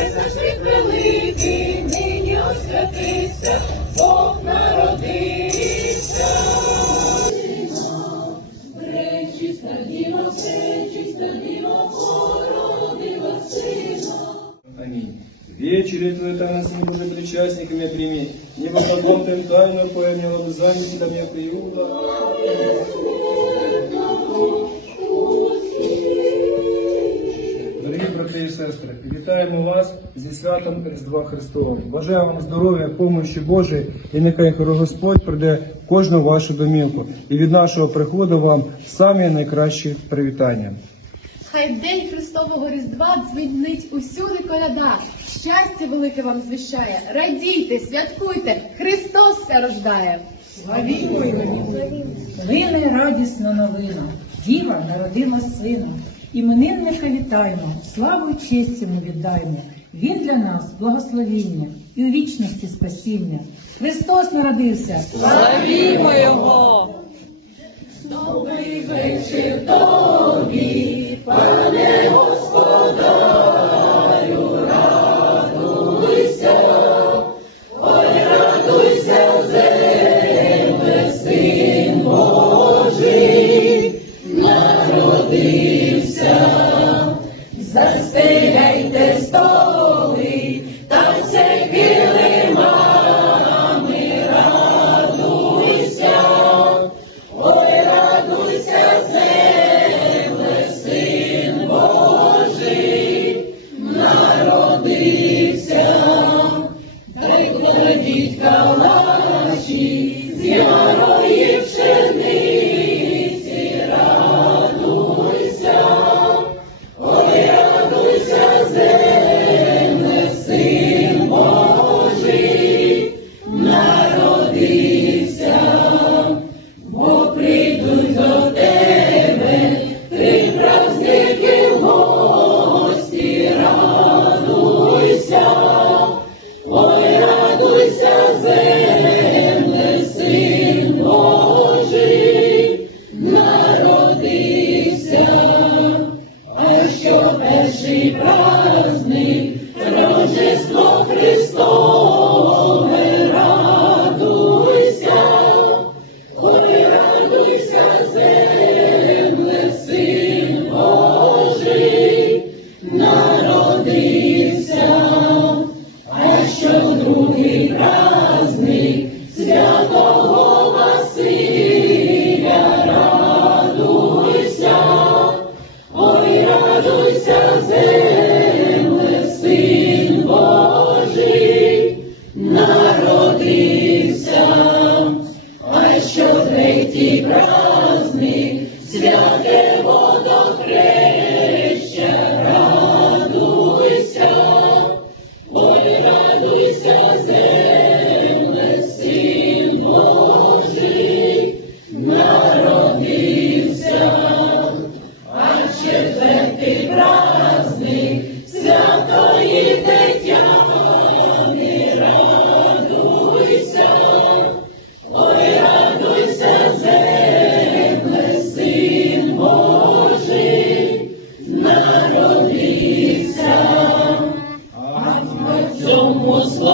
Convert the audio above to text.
Хай завжди великий, нині освятився, Бог народився. Пречиста діва, пречиста діва, породила сина. Аминь. Вечери Твою тайну с ним Божий причастниками прими, Небо подлом тайну поэм, лобызание тебя мне приюта. Дорогі Вітаємо вас зі святом Різдва Христовим. Бажаю вам здоров'я, помощі Божої, і нехай Господь прийде в кожну вашу домівку. І від нашого приходу вам самі найкращі привітання. Хай день Христового Різдва дзвенить усюди коляда. Щастя велике вам звіщає. Радійте, святкуйте, Христос ся рождає. Славімо! Радісна новина, діва народила сина. Іменинника вітаємо, славу і честь йому віддаймо. Він для нас благословіння і у вічності спасіння. Христос народився! Добрий вечір тобі, пане господарю, радуйся, ой, радуйся, земле, син Божий, народився, застеляйте столи, sheep of третій праздник, святе водохреща, Oslo.